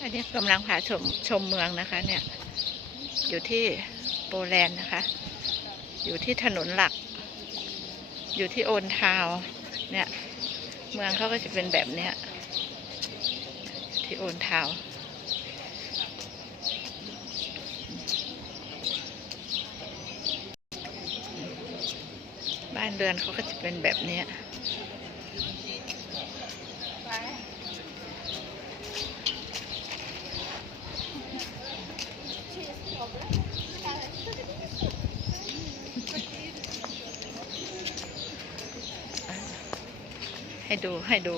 อันนี้กำลังพาชมชมเมืองนะคะ เนี่ย อยู่ที่โปแลนด์นะคะ อยู่ที่ถนนหลัก อยู่ที่โอนทาวเนี่ย เมืองเขาก็จะเป็นแบบเนี้ยที่โอนทาวบ้านเรือนเขาก็จะเป็นแบบเนี้ ให้ดูให้ดู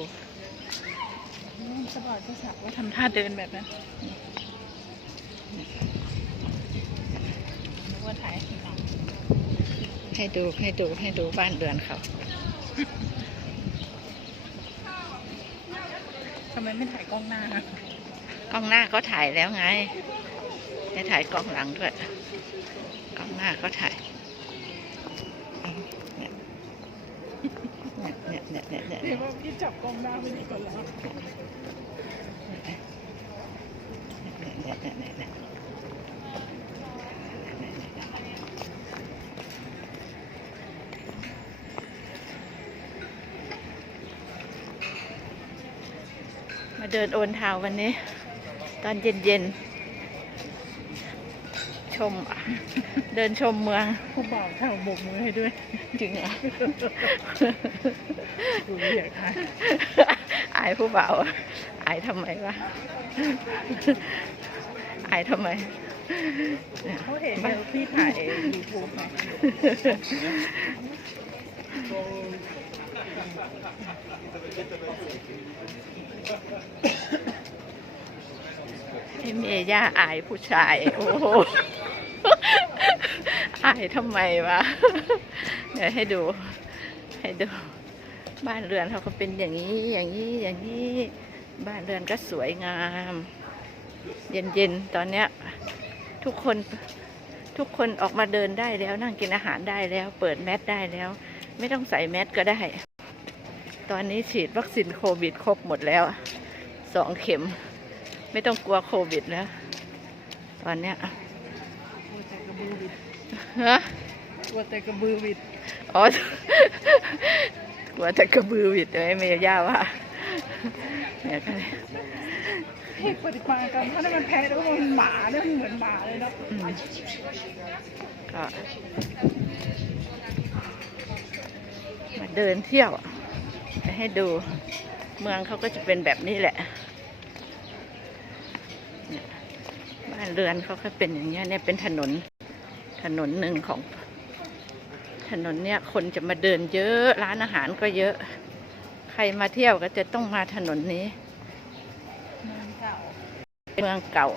สปอร์ตที่สักว่าทำท่าเดินแบบนั้นนึกว่าถ่ายข้างหลังให้ดูให้ดูให้ดูบ้านเรือนเขาทำไมไม่ถ่ายกล้องหน้า กล้องหน้าก็ถ่ายแล้วไงให้ถ่ายกล้องหลังด้วย กล้องหน้าก็ถ่ายเนี่ย เนี่ยเนี่ยเนี่ยเนี่ยเดี๋ยวว่าพี่จับกล้องหน้าไม่ดีกว่าแล้วเนี่ยเนี่ยเนี่ยเนี่ยมาเดินโอนทาววันนี้ ตอนเย็นๆ ชมเดินชมเมือง ผู้บ่าวถ่ายโบกมือให้ด้วยจริงเหรอดูเรียกค่ะอายผู้บ่าวอะอายทำไมวะอายทำไมเขาเห็นเดี๋ยวพี่ถ่ายยูทูบไหมไอ้เมย่าอายผู้ชาย โอ้โห อายทำไมวะ เดี๋ยวให้ดู ให้ดู บ้านเรือนเขาก็เป็นอย่างนี้ อย่างนี้ อย่างนี้ บ้านเรือนก็สวยงาม เย็นๆ ตอนเนี้ย ทุกคน ทุกคนออกมาเดินได้แล้ว นั่งกินอาหารได้แล้ว เปิดแมสได้แล้ว ไม่ต้องใส่แมสก็ได้ ตอนนี้ฉีดวัคซีนโควิดครบหมดแล้ว สองเข็ม ไม่ต้องกลัวโควิดแล้ว ตอนเนี้ยกลั วแต่กระบือวิดฮะกลัวแต่กระบือวิดอ๋อกลัวแต่กระบือหวิดเลยเมย่าว่าเนี่ยก็เลยให้ปฏิบัติกันถ้าได้มันแพ้แล้วมันหมาเนี่ยมันเหมือนหมาเลยเนาะอืมก็มาเดินเที่ยวไปให้ดูเมืองเขาก็จะเป็นแบบนี้แหละเนี่ยบ้านเรือนเขาก็เป็นอย่างเงี้ยเนี่ยเป็นถนน ถนนหนึ่งของ ถนนเนี่ยคนจะมาเดินเยอะร้านอาหารก็เยอะ ใครมาเที่ยวก็จะต้องมาถนนนี้เมืองเก่าเมืองเก่าก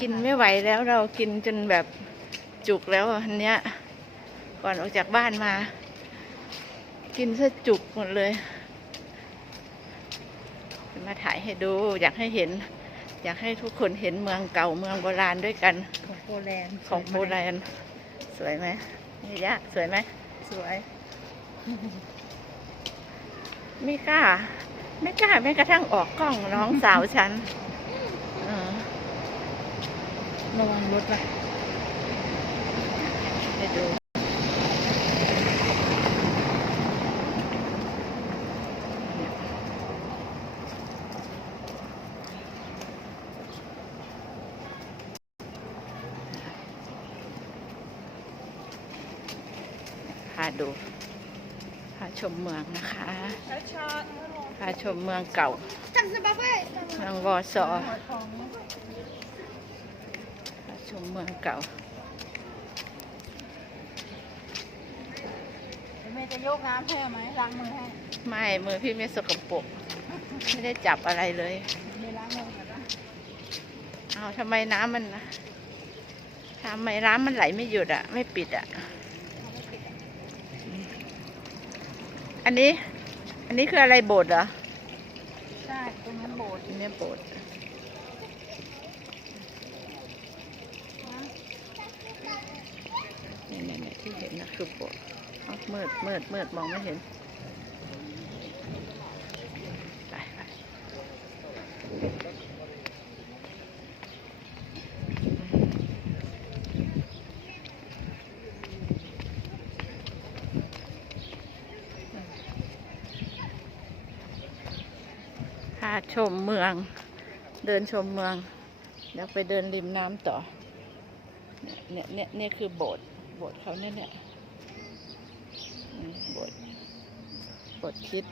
กินไม่ไหวแล้วเรากินจนแบบจุกแล้วอันเนี้ย ก่อนออกจากบ้านมา กินซะจุกหมดเลย มาถ่ายให้ดู อยากให้เห็น อยากให้ทุกคนเห็นเมืองเก่าเมืองโบราณด้วยกันของโปแลนด์ของโบราณสวยไหมนี่ยะสวยไหมสวยไม่กล้า ไม่กล้าแม้กระทั่งออกกล้องน้องสาวฉันเออระวังรถนะให้ดูาดู พาชมเมืองนะคะช้าพาชมเมืองเก่าๆจังสบายเมืองวอร์ซอหัวทองนะพาชมเมืองเก่าแม่จะโยกน้ำให้ไหมล้างมือให้ ไม่มือพี่ไม่สกปรกไม่ได้จับอะไรเลยไม่ล้างมือกันนะเอาทำไมน้ำมันทำไมน้ำมันไหลไม่หยุดอะไม่ปิดอะ อันนี้ อันนี้คืออะไรโบสถ์เหรอ ใช่ตรงนั้นโบสถ์อันนี้โบสถ์นี่ๆๆที่เห็นนะคะคือโบสถ์เอ้ามืดมืดมืดมองไม่เห็นไปไปพา ชมเมือง เดินชมเมืองเดี๋ยวไปเดินริมน้ำต่อ เนี่ยเนี่ยเนี่ยคือโบสถ์โบสถ์เขาเนี่ยเนี่ยโบสถ์โบสถ์คิด